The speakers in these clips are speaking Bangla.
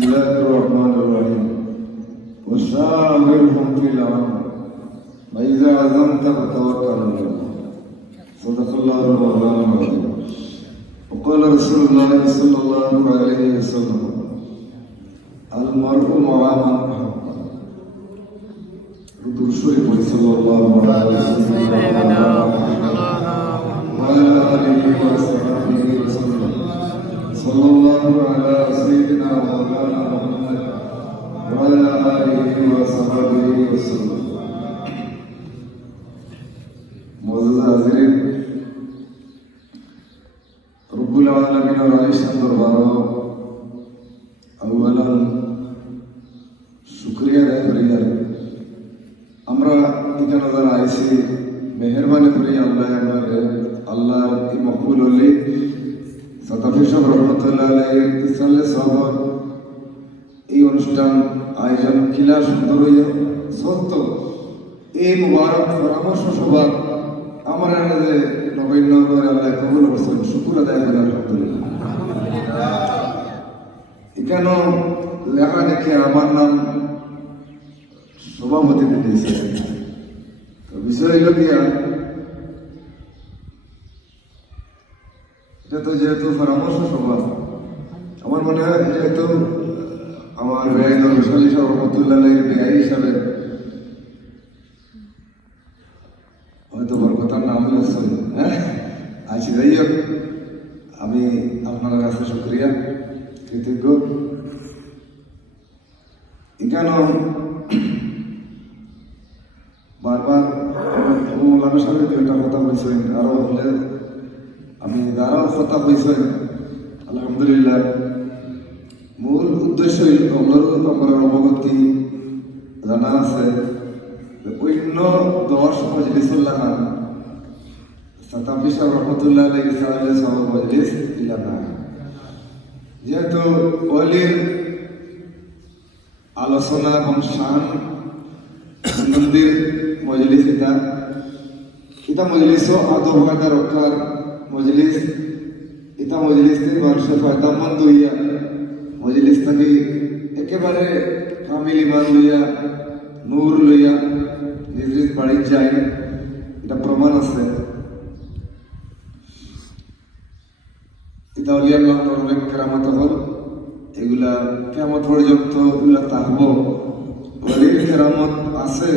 الله الرحمن الرحيم وشاورهم في الأمر فإذا عزمت فتوكل على الله صدق الله مولانا العظيم وقال رسول الله صلى الله عليه وسلم المرء مع من أحب رسول صلى الله عليه وسلم وعلى آله وصحبه وسلم صلى الله على سيدنا مولانا محمد وعلى آله وصحبه وسلم मोअज़्ज़ज़ हाज़िरीन रब्बुल आलमीन और आलिशान दरबारों अव्वलन शुक्रिया अदा करिया আমরা এখানে যারা আইছি মেহেরবানি করি আল্লাহ কি মকবুল হলি সাতাফি সাহেব রহমতুল্লাহ আলাইহি ইসালে সাহাব এই অনুষ্ঠান আয়োজন কিলা সুন্দর হইয়া সত্য এই মুবারক পরামর্শ সভা আমার যে নবান্ন করে আল্লাহ কবুল করছেন শুকর আদায় করি আলহামদুলিল্লাহ। এখানে লেখা দেখে আমার নাম সভাপতি দিয়েছে বিষয় হইল গিয়া এটা তো যেহেতু পরামর্শ সভা আমার মনে হয় যেহেতু আমার রহমতুল্লাহ ব্যয় হিসাবে হয়তো বরকতার নাম হয়েছে হ্যাঁ আছি যাই হোক আমি আপনার কাছে শুক্রিয়া কৃতজ্ঞ। এখানে বারবার মৌলানা সাহেব দুইটা কথা হয়েছেন আরো হলে আমি যারাও কথা হয়েছেন আলহামদুলিল্লাহ মূল উদ্দেশ্যই আমার অবগতি জানা আছে অন্য 10 মজলিসুল্লাহ সাতাফি সাহেব রহমতুল্লাহ আলাইহি সহ মজলিস ইলা না যেহেতু ওলির আলোচনা এবং শান মন্দির মজলিস এটা মজলিসও আদব কায়দা রক্ষার মজলিস এটা মজলিস থেকে মানুষের ফায়দামন্দ হইয়া মজলিস থেকে একেবারে কামিল ইমান লইয়া নূর লইয়া নিজ নিজ বাড়ি যায় এটা প্রমাণ আছে। এটা হলিয়া অনেক কেরামত হল এগুলা কেমন পর্যন্ত এগুলা থাকবো অলির কেরামত আছে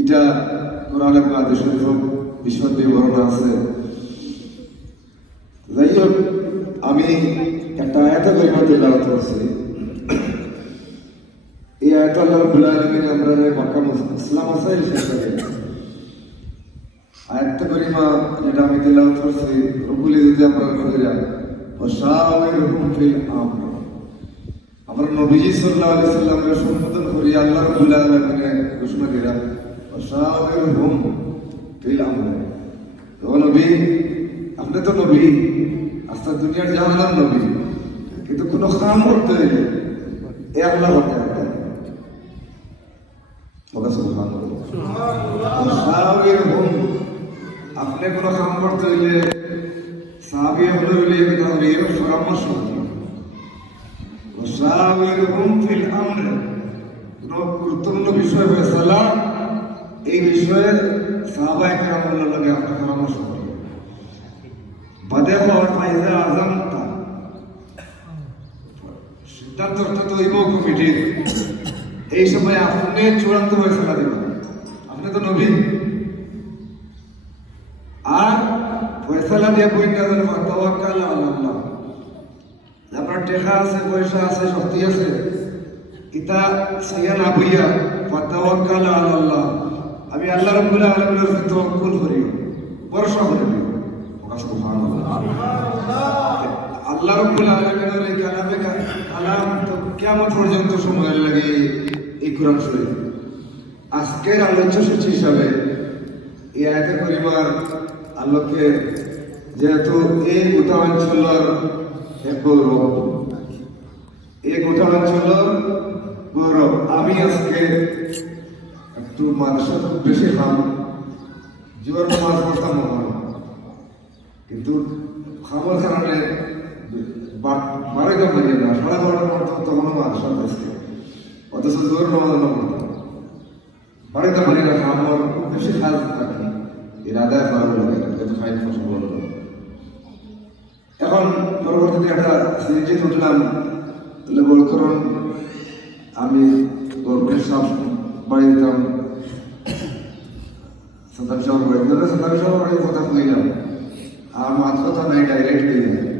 এটা কোরআন এবং হাদিস বিশদ বিবরণ আছে। যাই হোক আমি একটা আয়াতে কারিমা তেলাওয়াত করছি এই আয়াত আল্লাহ রাব্বুল আলামিন আমরা মক্কা ইসলাম মাসাইল শেষ করে আয়াত কারিমা যেটা আমি তেলাওয়াত করছি রব্বুল ইজ্জত আমরা কইরা ওয়াশাওিরহুম ফিল আমর আমরা নবীজি সাল্লাল্লাহু আলাইহি সাল্লামের সম্বোধন করি আল্লাহ রাব্বুল আলামিন ঘোষণা করা ওয়াশাওিরহুম ফিল আমর। ও নবী আপনি তো নবী আস্তা দুনিয়ার জাহান্নাম নবী কিন্তু কোনো কাম করতে হইলে এ আল্লাহ হতে হবে আপনি কোনো কাম করতে হইলে সাহাবী হলে তাহলে এর পরামর্শ ফিল আমর কোনো গুরুত্বপূর্ণ বিষয় ফয়সালা এই বিষয়ে সাহাবায়ে কেরামের লগে আপনি পরামর্শ করবেন বাদে হওয়ার ফায়দা আজমতা সিদ্ধান্ত তো হইব কমিটির এই সময় আপনি চূড়ান্ত ফয়সালা দিবেন আপনি তো নবী আর ফয়সালা দিয়ে বইটা হলো তাওয়াক্কাল আলাল্লাহ। আপনার টাকা আছে পয়সা আছে শক্তি আছে এটা সাইয়া না বইয়া তাওয়াক্কাল আলাল্লাহ আমি আল্লাহ রাব্বুল আলামিনের উপর তাওয়াক্কুল করি ভরসা করি সুবহানাল্লাহ। আল্লাহ রাব্বুল আলামিনের এই কালামে কালাম তো কিয়ামত পর্যন্ত সময় লাগে এই কোরআন শরীফ। আজকের আলোচ্য সূচি হিসাবে এই আয়াতের পরিবার আল্লাহকে যেহেতু এই গোটা অঞ্চলের এক গৌরব এই গোটা অঞ্চলের গৌরব আমি আজকে একটু মানুষের খুব বেশি খাম জীবন মাছ পড়তাম কিন্তু খাবার কারণে বাড়াইতে পারি না 12:30 পর্যন্ত অবসর আছে অথচ জোর রমাদান করতাম বাড়িতে পারি না আমার খুব বেশি কাজ থাকি এর আদায় ভালো লাগে যেহেতু ফাইন ফসল বলল এখন পরবর্তীতে একটা সিরিজে উঠলাম তাহলে বড় করুন আমি গল্পের সব বাড়ি দিতাম সন্তান সব বাড়ি দিলাম সন্তান সব বাড়ি কথা কইলাম আর মাত্র তো নাই ডাইরেক্ট দিয়ে যায়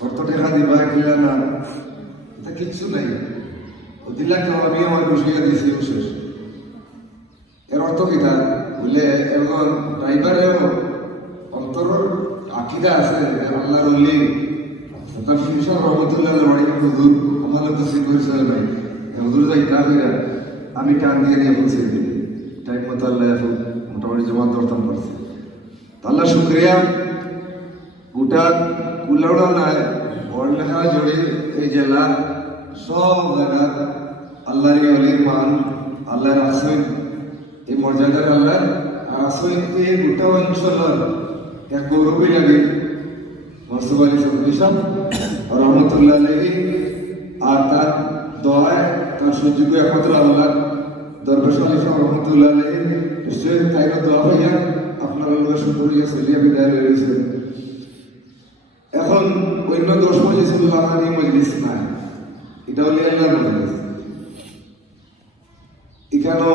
কত টাকা দিবা কিনা না এটা কিচ্ছু নাই ও দিলাম তো আমি আমার বসিয়ে দিয়েছি শেষ এর অর্থ কিতা বলে এবং ড্রাইভারেও অন্তর আকিদা আছে আল্লাহর ওলি সন্তান শিশার রহমতুল্লাহ বাড়ি হুজুর আমার তো সিট হয়েছে ভাই হুজুর যাই না হইয়া আমি টান দিয়ে নিয়ে বলছি টাইম মতো আল্লাহ এখন মোটামুটি জমা দরতাম করছে আল্লাহ শুক্রিয়া গোটা কুলাউড়া নয় বড়লেখা জড়ি এই জেলা সব জায়গা আল্লাহর অলির মান আল্লাহর আসইন এই মর্যাদার আল্লাহ আর আসইন এই গোটা অঞ্চলের এক গৌরবই লাগে মরসুব আলী চৌধুরী সাহেব রহমতুল্লাহ আলাইহি আর তার দোয়ায় তার সুযোগ্য একমাত্র আল্লাহ দরবেশ আলী সাহেব রহমতুল্লাহ আলাইহি নিশ্চয়ই তাই দোয়া হইয়া আপনারা লোক শুকরিয়া সলিয়া বিদায় রয়েছে এখন অন্য 10 মজলিসুল্লাহ আলী মজলিস নাই এটা হলে আল্লাহর মজলিস এখানে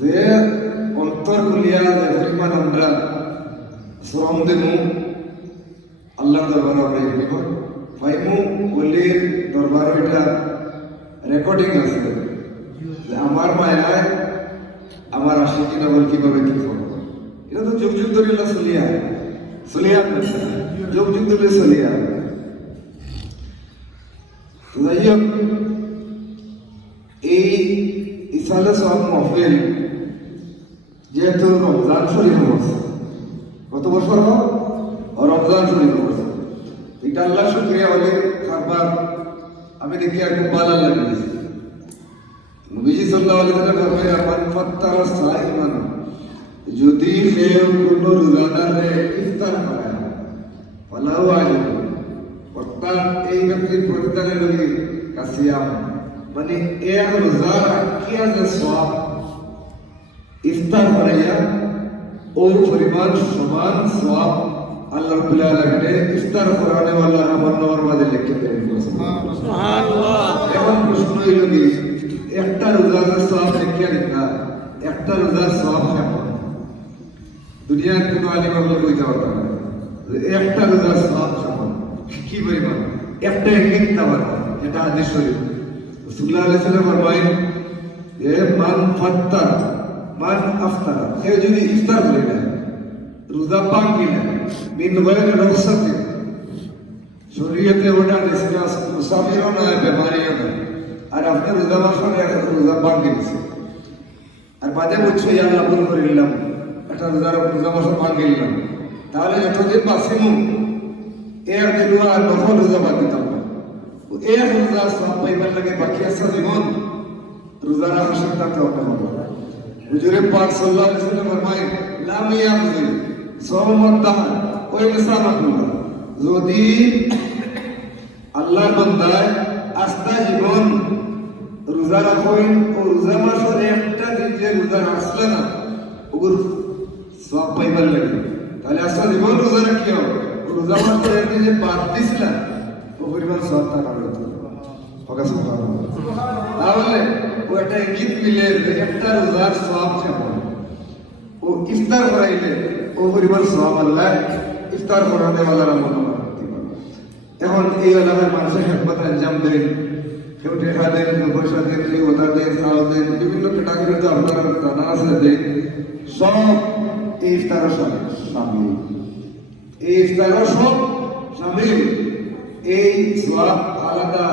যে অন্তর খুলিয়া যে পরিমাণ আমরা শ্রম দেবো আল্লাহর দরবারে আমরা এগুলো পাইমু বলির দরবার এটা রেকর্ডিং আছে আমার মায়ায় আমার আশিকি নবল কিভাবে কি করবো এটা তো যুগ যুগ ধরে চলিয়া যুগ যুগ ধরে চলিয়া যাই হোক এই ইসালে সব মহফিল যেহেতু রমজান শরীফ বলছে কত বছর রমজান শরীফ বলছে এটা আল্লাহ শুক্রিয়া বলে খাবার আমি দেখি আর খুব ভালো লাগিয়েছি নবীজি সাল্লাল্লাহু আলাইহি ওয়াসাল্লাম ফরমায় মান ফাত্তারা সাইমান যদি কেউ কোনো রোজাদারে ইফতার করে ফালাহু আজরু অর্থাৎ এই ব্যক্তির প্রতিদানের লগে কাসিয়াম মানে এক রোজার কিয়া যে সওয়াব ইফতার করাইয়া ও পরিমাণ সমান সওয়াব আল্লাহ রাব্বুল আলামিন ইফতার করানে ওয়ালা আমার নামের মধ্যে লিখে দেন সুবহানাল্লাহ এখন প্রশ্ন হইল কি একটা রোজার সওয়াব লিখে লিখা একটা রোজার সওয়াব কেমন দুনিয়ার কোনো আলিম বলে কইতে পারবে না একটা রোজার সওয়াব কেমন কি পরিমাণ একটা এক তাবার এটা হাদিস শরীফ রাসূলুল্লাহ সাল্লাল্লাহু আলাইহি ওয়াসাল্লাম ফরমায় যে মান ফাত্তার মান আফতারা কেউ যদি ইফতার করে না রোজা ভাঙি না মিন গায়রি রুখসাতি শরীয়তে ওটা দিয়েছে মুসাফিরও না বেমারিও না আর আপনার রোজা মাসে রোজা ভাঙি দিয়েছে আর বাদে বলছো আল্লাহ ভুল করে নিলাম একটা রোজা মাসে ভাঙি নিলাম তাহলে যতদিন বাসিমু এর দিন আর নফল রোজা বাদ দিতাম না এক রোজা সব পাইবার লাগে বাকি আছে জীবন রোজা রাখা সিদ্ধান্ত হবে হুজুরে পাক সাল্লাল্লাহু আলাইহি ওয়াসাল্লাম ফরমায় লাম ইয়ামজি সাওমাত দাহর ওই ইসলামাতুল্লাহ যদি আল্লাহর বান্দায় আস্থা জীবন রোজা রাখেন ও রোজা মাসের একটা দিন যে রোজা রাখলে না ওগুর সব পাইবার লাগে তাহলে আস্থা জীবন রোজা রাখিও রোজা মাসের একদিন যে বাদ দিছিলেন ও পরিমাণ সব টাকা হতো ওকে সুবহানাল্লাহ তাহলে ও একটা ইঙ্গিত মিলে একটা রোজার সওয়াব কেমন ও ইফতার করাইলে ও পরিমাণ সওয়াব আল্লাহ ইফতার করাতে ওয়ালার আমল এখন এই এলাকার মানুষের খেদমত আঞ্জাম দেন কেউ টাকা দেন কেউ পয়সা দেন কেউ ওটা দেন চাল দেন বিভিন্ন ক্যাটাগরি তো আপনারা জানা আছে দেন সব এই ইফতারের সামিল এই ইফতারের সব সামিল এই সওয়াব আলাদা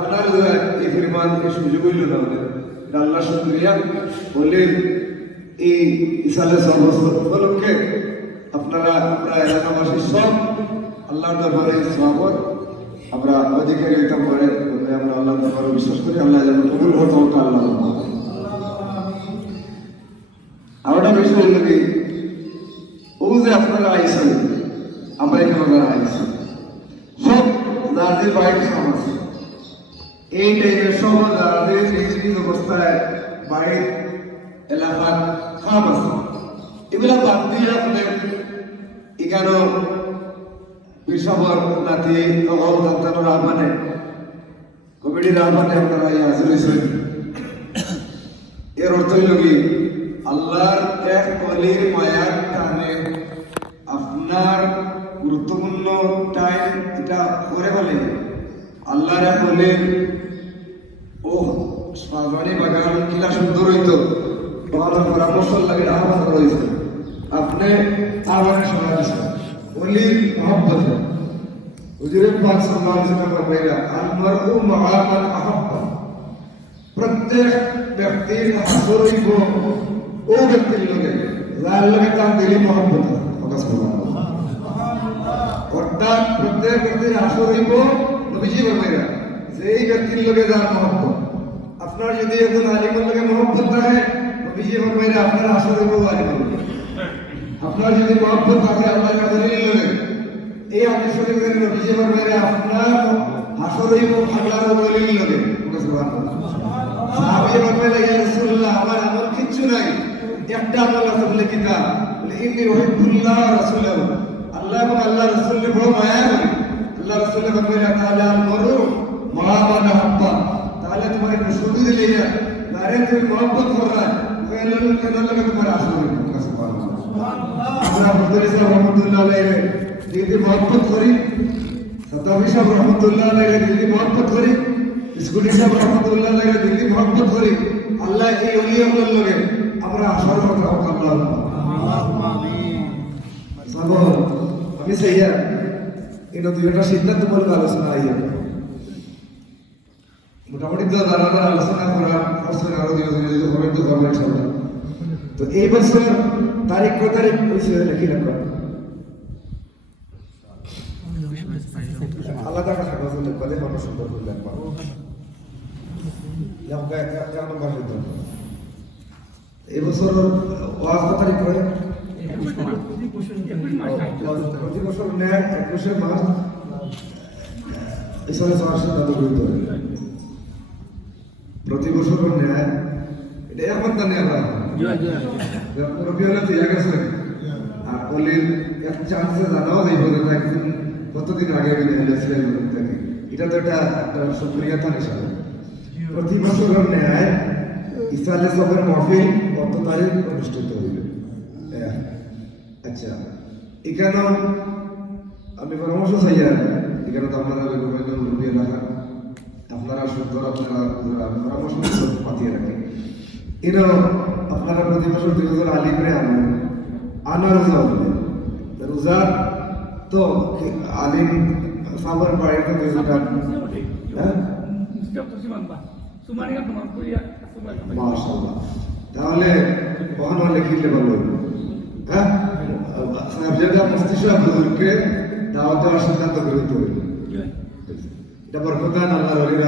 আলাদা এই পরিমাণ সুযোগ হইল না আল্লাহ শুকরিয়া বলে এই ইসালে উপলক্ষে আপনারা আমরা এলাকাবাসী সব আল্লাহর দরবারে সওয়াবত আমরা অধিকারী হইতে পারে আমরা আল্লাহর দরবারে বিশ্বাস করি আল্লাহ যেন কবুল হতো আল্লাহ আরোটা বিষয় হল কি ও যে আপনারা আইসেন আমরা এখানে যারা আইসি সব যাদের বাইরে কাম আছে এই টাইপের সমাজ আমাদের নিজ অবস্থায় বাড়ির এলাকার খারাপ আছে, এগুলা বাদ দিয়ে আপনি এখানেও পেশাবর নাতি অবদান আহ্বানে কমিটির আহ্বানে আপনারা এই হাজির হয়েছেন। এর অর্থ হইল কি, আল্লাহর এক অলির মায়ার টানে আপনার গুরুত্বপূর্ণ টাইম এটা করে বলে আল্লাহর এক অলির ও সাজবানি বাগান কিলা সুন্দর হইতো পরামর্শ লাগে আহ্বান করেছে। আপনি আহ্বানে শোনা দিচ্ছেন অলির মহব্বত হুজুরের পাক সাল্লাল্লাহু আলাইহি ওয়াসাল্লাম বলেন আল মারউ মা'a মান আহাব্বা, প্রত্যেক ব্যক্তির হাসর হইব ও ব্যক্তির লগে যার লগে তার দিলি মহব্বত ফোকাস করবা। অর্থাৎ প্রত্যেক ব্যক্তির হাসর হইব নবীজি বলেন যে এই ব্যক্তির লগে যার মহব্বত। আপনার যদি একজন আলিমের লগে মহব্বত থাকে নবীজি বলেন আপনার হাসর হইব আলিমের লগে। আপনার যদি মহব্বত থাকে আল্লাহর কাছে লগে এই হাদিস শরীফের নবীজি বলেন আপনার হাসর হইব আল্লাহর ওলির লগে। সুবহানাল্লাহ। সাহাবী বলেন ইয়া রাসূলুল্লাহ আমার এমন কিছু নাই, একটা আমল আছে বলে কিতাব বলে ইন্নী উহিব্বুল্লাহ ওয়া রাসূলুহু, আল্লাহ এবং আল্লাহর রাসূলের বড় মায়া করি। আল্লাহ রাসূল বলেন তাহলে আল মারউ মা'a মান আহাব্বা, তাহলে তোমার একটু শুধু দিলেই না আরে তুমি মহব্বত করবা কেন লাগে তোমার হাসর হইব। সুবহানাল্লাহ। আমরা বলতেছি রহমাতুল্লাহ আলাইহি দিদি মহব্বত করি, সাতাবি সাহেব রহমতুল্লাহ আলাইহি দিদি মহব্বত করি, স্কুলি সাহেব রহমতুল্লাহ আলাইহি দিদি মহব্বত করি। আল্লাহ এই ওলিয়াগুলোর লগে আমরা আসর কথা আল্লাহ আমিন। সাবো আমি সাইয়া এটা দুইটা সিদ্ধান্ত বলে আলোচনা আইয়া মোটামুটি তো দাঁড়ানো আলোচনা করা বছর আরো দিনে হবে তো করবেন সবাই। তো এই বছর তারিখ কত তারিখ হয়েছে লিখি রাখো আলাদা কথা বলতে বলে কত সুন্দর করে লেখা এই বছর ওয়াজ কত তারিখ করে প্রতি বছর নেয় 21 মার্চ ইসলামে সমাজের দাদু গুরুত্ব প্রতি বছর নেয় এটা এখন তো নেয় না রবিউল তো আগে আছে আর অলির এক চান্সে জানাও যাইব না একদিন কতদিন আগে ছিলেন এটা তো একটা সুপ্রিয়তা হিসাবে প্রতি বছর নেয় ইসলামে সবের মহফিল কত তারিখ অনুষ্ঠিত হইবে। আচ্ছা এখানেও আমি পরামর্শ চাই আর এখানে তো আপনারা মুরব্বী এলাকা আপনারা সুন্দর আপনারা পরামর্শ পাতিয়ে রাখেন। এরাও আপনারা প্রতি বছর 2000 আলিমরে আনবেন আনা রোজা হইবে রোজা তো আলিম সাবার বাড়িতে বেজটা মাশাআল্লাহ তাহলে বহন লিখিলে ভালো হ্যাঁ সাবজেক্টটা মস্তিষ্ক বুজুর্গকে দাওয়াত দেওয়ার সিদ্ধান্ত গ্রহণ করবে। এটা বরকতান আল্লাহর ওলির